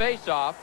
faceoff.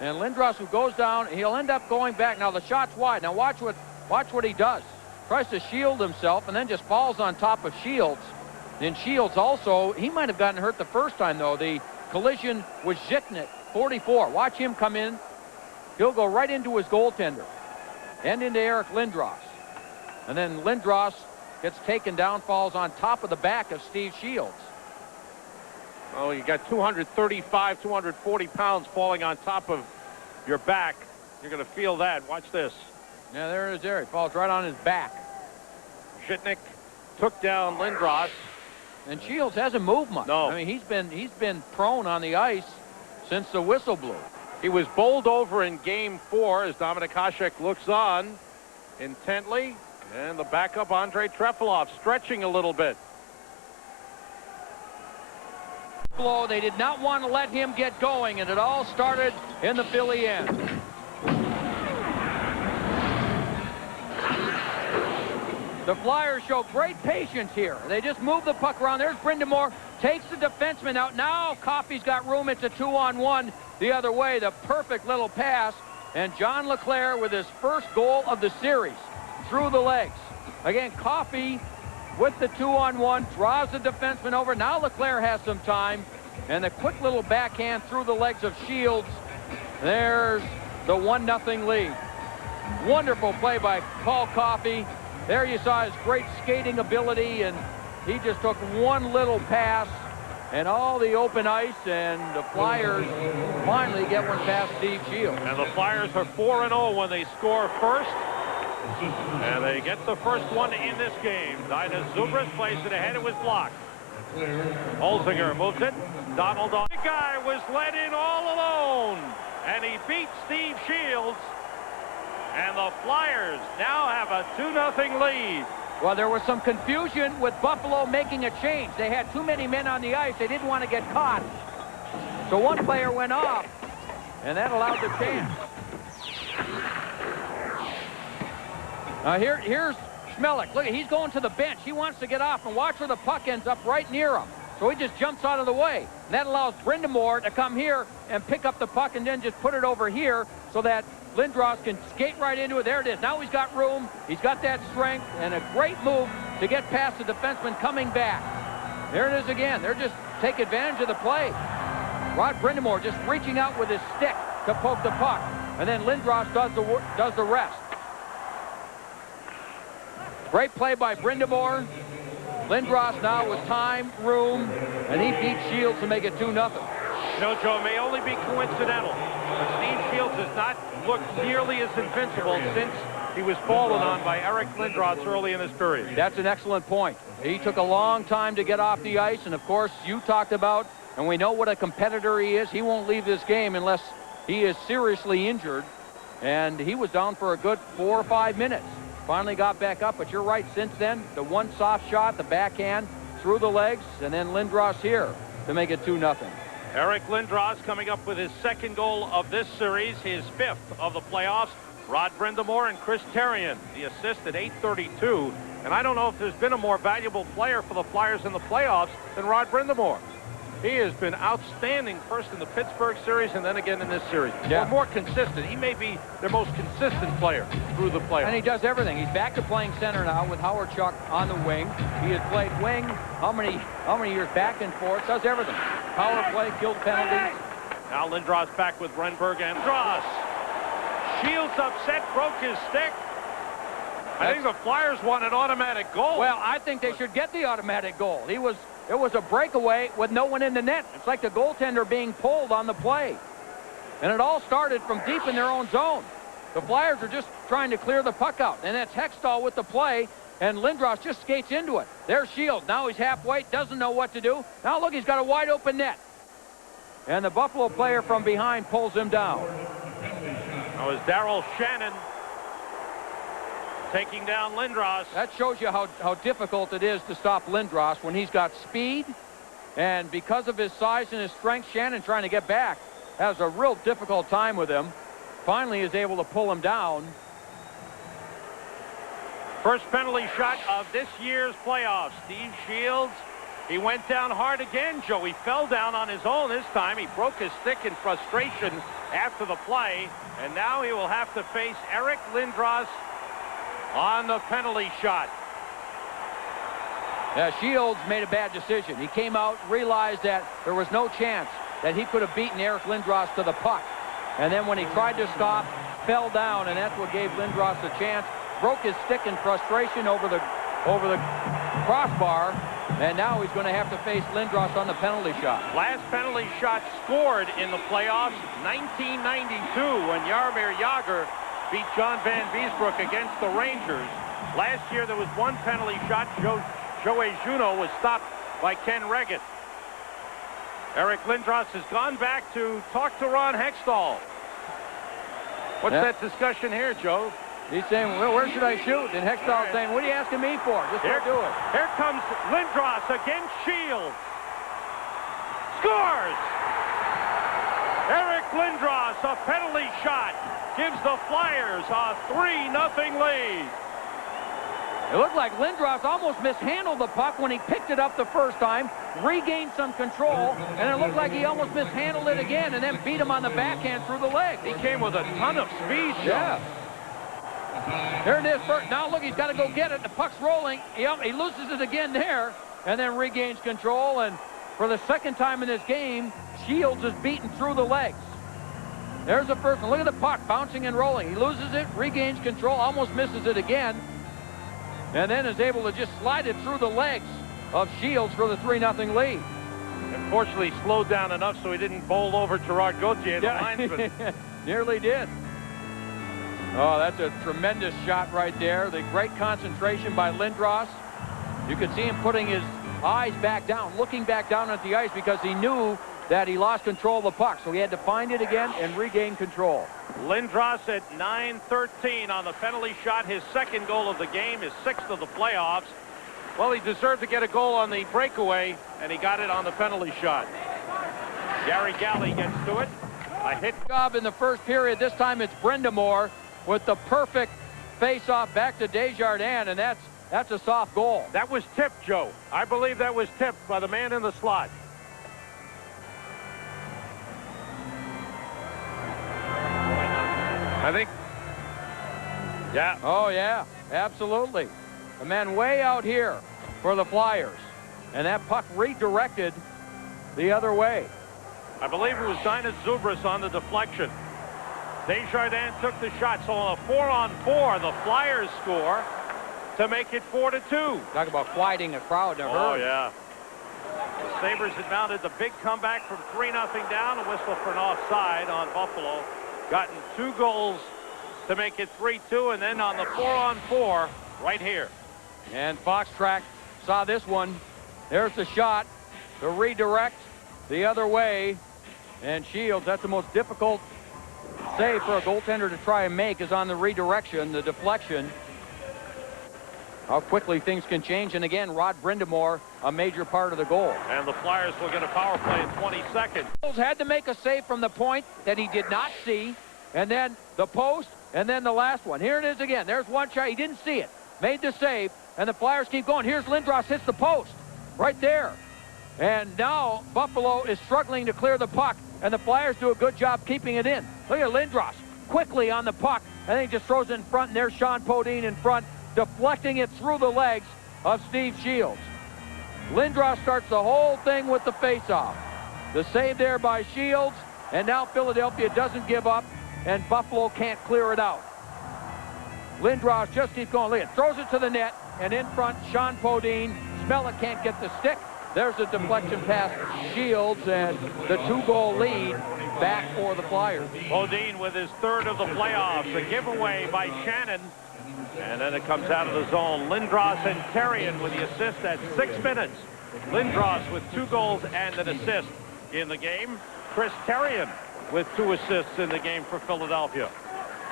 And Lindros, who goes down, he'll end up going back. Now the shot's wide. Now watch what he does. Tries to shield himself and then just falls on top of Shields. And Shields also, he might have gotten hurt the first time though. The collision was Zhiknik, 44. Watch him come in. He'll go right into his goaltender and into Eric Lindros. And then Lindros gets taken down, falls on top of the back of Steve Shields. Oh, you got 235, 240 pounds falling on top of your back. You're going to feel that. Watch this. Yeah, there it is there. He falls right on his back. Zhiknik took down Lindros. And Shields hasn't moved much. No. I mean, he's been prone on the ice since the whistle blew. He was bowled over in Game 4 as Dominik Hasek looks on intently. And the backup, Andrei Trefilov, stretching a little bit. They did not want to let him get going, and it all started in the Philly end. The Flyers show great patience here. They just move the puck around. There's Brind'Amour, takes the defenseman out. Now Coffey's got room. It's a 2-on-1 the other way. The perfect little pass. And John LeClair with his first goal of the series through the legs. Again, Coffey with the 2-on-1, draws the defenseman over. Now LeClair has some time, and the quick little backhand through the legs of Shields. There's the 1-0 lead. Wonderful play by Paul Coffey. There you saw his great skating ability, and he just took one little pass and all the open ice, and the Flyers finally get one past Steve Shields. And the Flyers are 4-0 when they score first. And they get the first one in this game. Dainius Zubrus plays it ahead. It was blocked. Holzinger moves it. Donald on. The guy was let in all alone. And he beat Steve Shields. And the Flyers now have a 2-0 lead. Well, there was some confusion with Buffalo making a change. They had too many men on the ice. They didn't want to get caught. So one player went off, and that allowed the chance. Here's Schmelik. Look, he's going to the bench. He wants to get off, and watch where the puck ends up right near him. So he just jumps out of the way. And that allows Brind'Amour to come here and pick up the puck and then just put it over here so that Lindros can skate right into it. There it is. Now he's got room. He's got that strength and a great move to get past the defenseman coming back. There it is again. They're just take advantage of the play. Rod Brind'Amour just reaching out with his stick to poke the puck. And then Lindros does the rest. Great play by Brind'Amour. Lindros now with time, room, and he beats Shields to make it 2-0. You know, Joe, it may only be coincidental, but Steve Shields has not looked nearly as invincible since he was fallen on by Eric Lindros early in this period. That's an excellent point. He took a long time to get off the ice, and of course, you talked about, and we know what a competitor he is. He won't leave this game unless he is seriously injured, and he was down for a good 4 or 5 minutes. Finally got back up, but you're right, since then, the one soft shot, the backhand, through the legs, and then Lindros here to make it 2-0. Eric Lindros coming up with his second goal of this series, his 5th of the playoffs. Rod Brind'Amour and Chris Therien, the assist at 8:32. And I don't know if there's been a more valuable player for the Flyers in the playoffs than Rod Brind'Amour. He has been outstanding, first in the Pittsburgh series and then again in this series. Yeah. Or more consistent. He may be their most consistent player through the playoffs. And he does everything. He's back to playing center now with Howard Chuck on the wing. He has played wing how many years back and forth, does everything. Power play, killed penalties. Now Lindros back with Renberg and Lindros. Shields upset, broke his stick. I think the Flyers want an automatic goal. Well, I think they should get the automatic goal. It was a breakaway with no one in the net. It's like the goaltender being pulled on the play. And it all started from deep in their own zone. The Flyers are just trying to clear the puck out. And that's Hextall with the play, and Lindros just skates into it. There's Shields. Now he's half-weight, doesn't know what to do. Now look, he's got a wide open net. And the Buffalo player from behind pulls him down. That was Daryl Shannon taking down Lindros. That shows you how difficult it is to stop Lindros when he's got speed. And because of his size and his strength, Shannon trying to get back has a real difficult time with him. Finally is able to pull him down. First penalty shot of this year's playoffs. Steve Shields He went down hard again, Joe. He fell down on his own this time. He broke his stick in frustration after the play, and now he will have to face Eric Lindros on the penalty shot. Yeah, Shields made a bad decision. He came out, realized that there was no chance that he could have beaten Eric Lindros to the puck. And then when he tried to stop, fell down, and that's what gave Lindros a chance. Broke his stick in frustration over the crossbar, and now he's going to have to face Lindros on the penalty shot. Last penalty shot scored in the playoffs, 1992, when Jaromir Jagr beat John Van Beesbrook against the Rangers. Last year there was one penalty shot. Joey Juneau was stopped by Ken Regan. Eric Lindros has gone back to talk to Ron Hextall. What's that discussion here, Joe? He's saying, well, where should I shoot? And Hextall saying, what are you asking me for? Just go do it. Here comes Lindros against Shields. Scores! Eric Lindros, a penalty shot, gives the Flyers a 3-0 lead. It looked like Lindros almost mishandled the puck when he picked it up the first time, regained some control, and it looked like he almost mishandled it again and then beat him on the backhand through the leg. He came with a ton of speed, Joe. Yeah. There it is. Now look, he's got to go get it. The puck's rolling. He loses it again there and then regains control. And for the second time in this game, Shields is beaten through the legs. There's the first one. Look at the puck bouncing and rolling. He loses it, regains control, almost misses it again, and then is able to just slide it through the legs of Shields for the 3-0 lead. Unfortunately, slowed down enough so he didn't bowl over Gerard Gauthier, the linesman. Nearly did. Oh, that's a tremendous shot right there. The great concentration by Lindros. You could see him putting his eyes back down, looking back down at the ice because he knew that he lost control of the puck. So he had to find it again and regain control. Lindros at 9-13 on the penalty shot. His second goal of the game, his sixth of the playoffs. Well, he deserved to get a goal on the breakaway, and he got it on the penalty shot. Gary Galley gets to it. A hit job in the first period. This time it's Brind'Amour with the perfect face-off back to Desjardins, and that's a soft goal. That was tipped, Joe. I believe that was tipped by the man in the slot. I think. Yeah. Oh, yeah, absolutely. The man way out here for the Flyers. And that puck redirected the other way. I believe it was Dainius Zubrus on the deflection. Desjardins took the shot. So on a 4-on-4, the Flyers score to make it 4-2. Talk about quieting a crowd in a hurry. Oh, yeah. The Sabres had mounted the big comeback from 3-0 down. A whistle for an offside on Buffalo. Gotten 2 goals to make it 3-2, and then on the 4-on-4 right here. And Fox Track saw this one. There's the shot, the redirect the other way, and Shields, that's the most difficult save for a goaltender to try and make, is on the redirection, the deflection. How quickly things can change, and again, Rod Brind'Amour, a major part of the goal. And the Flyers will get a power play in 20 seconds. Shields had to make a save from the point that he did not see, and then the post, and then the last one. Here it is again. There's one shot. He didn't see it. Made the save, and the Flyers keep going. Here's Lindros, hits the post right there. And now Buffalo is struggling to clear the puck, and the Flyers do a good job keeping it in. Look at Lindros quickly on the puck, and then he just throws it in front, and there's Shjon Podein in front, deflecting it through the legs of Steve Shields. Lindros starts the whole thing with the face-off. The save there by Shields, and now Philadelphia doesn't give up, and Buffalo can't clear it out. Lindros just keeps going. Look at it. Throws it to the net, and in front, Shjon Podein. Smellick can't get the stick. There's a deflection pass Shields, and the 2-goal lead back for the Flyers. Podein with his third of the playoffs. A giveaway by Shannon. And then it comes out of the zone. Lindros and Terrien with the assist at 6 minutes. Lindros with 2 goals and an assist in the game. Chris Terrien with 2 assists in the game for Philadelphia.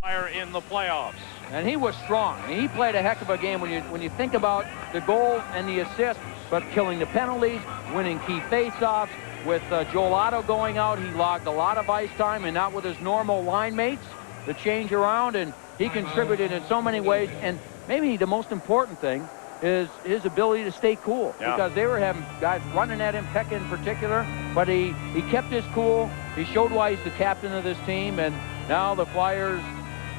Fire in the playoffs. And he was strong. I mean, he played a heck of a game when you think about the goal and the assist, but killing the penalties, winning key faceoffs. With Joel Otto going out, he logged a lot of ice time, and not with his normal line mates to change around, and he contributed in so many ways. And maybe the most important thing is his ability to stay cool, because they were having guys running at him, Peck in particular, but he kept his cool. He showed why he's the captain of this team, and now the Flyers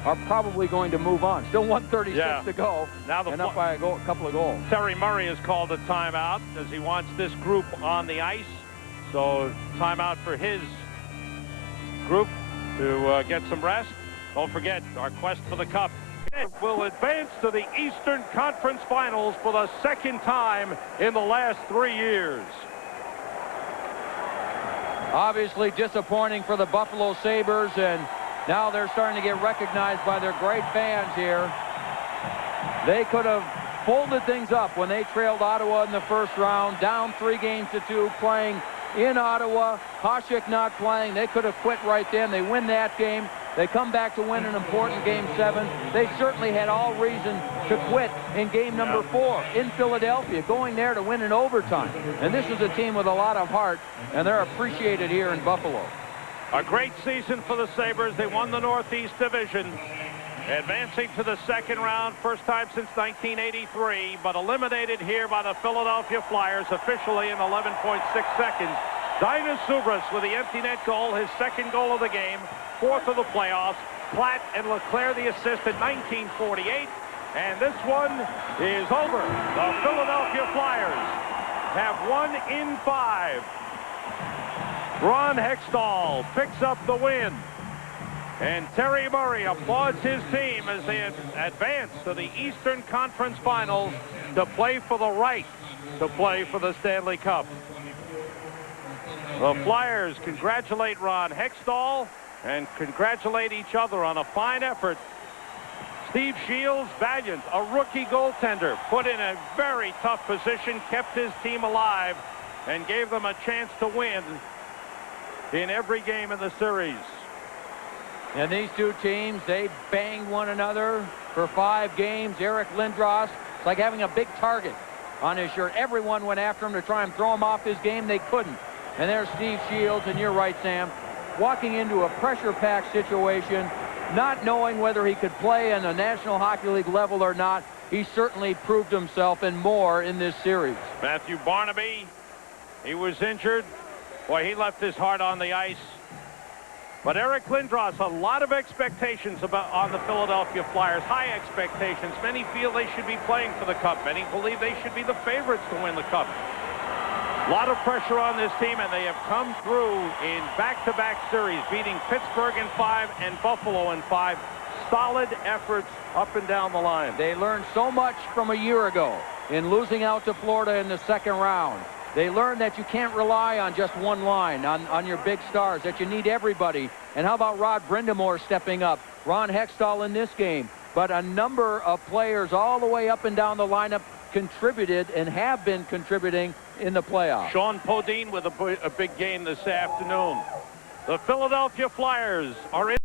are probably going to move on. Still 1:36 to go, now and up by a couple of goals. Terry Murray has called a timeout as he wants this group on the ice. So timeout for his group to get some rest. Don't forget, our quest for the cup will advance to the Eastern Conference Finals for the second time in the last 3 years. Obviously disappointing for the Buffalo Sabres, and now they're starting to get recognized by their great fans here. They could have folded things up when they trailed Ottawa in the first round, down 3-2, playing in Ottawa. Hasek not playing. They could have quit right then. They win that game. They come back to win an important Game 7. They certainly had all reason to quit in game number 4 in Philadelphia, going there to win in overtime. And this is a team with a lot of heart, and they're appreciated here in Buffalo. A great season for the Sabres. They won the Northeast Division, advancing to the second round, first time since 1983, but eliminated here by the Philadelphia Flyers officially in 11.6 seconds. Dainius Zubrus with the empty net goal, his second goal of the game, 4th of the playoffs. Platt and LeClair the assist in 1948, and this one is over. The Philadelphia Flyers have won in 5. Ron Hextall picks up the win, and Terry Murray applauds his team as they advance to the Eastern Conference Finals to play for the right to play for the Stanley Cup. The Flyers congratulate Ron Hextall and congratulate each other on a fine effort. Steve Shields, valiant, a rookie goaltender, put in a very tough position, kept his team alive, and gave them a chance to win in every game in the series. And these two teams, they banged one another for 5 games. Eric Lindros, it's like having a big target on his shirt. Everyone went after him to try and throw him off his game. They couldn't. And there's Steve Shields, and you're right, Sam, walking into a pressure-packed situation, not knowing whether he could play in the National Hockey League level or not. He certainly proved himself and more in this series. Matthew Barnaby, he was injured. Boy, he left his heart on the ice. But Eric Lindros, a lot of expectations on the Philadelphia Flyers, high expectations. Many feel they should be playing for the Cup. Many believe they should be the favorites to win the Cup. A lot of pressure on this team, and they have come through in back-to-back series, beating Pittsburgh in 5 and Buffalo in 5. Solid efforts up and down the line. They learned so much from a year ago in losing out to Florida in the second round. They learned that you can't rely on just one line, on your big stars, that you need everybody. And how about Rod Brind'Amour stepping up? Ron Hextall in this game. But a number of players all the way up and down the lineup contributed and have been contributing in the playoffs. Shjon Podein with a big game this afternoon. The Philadelphia Flyers are in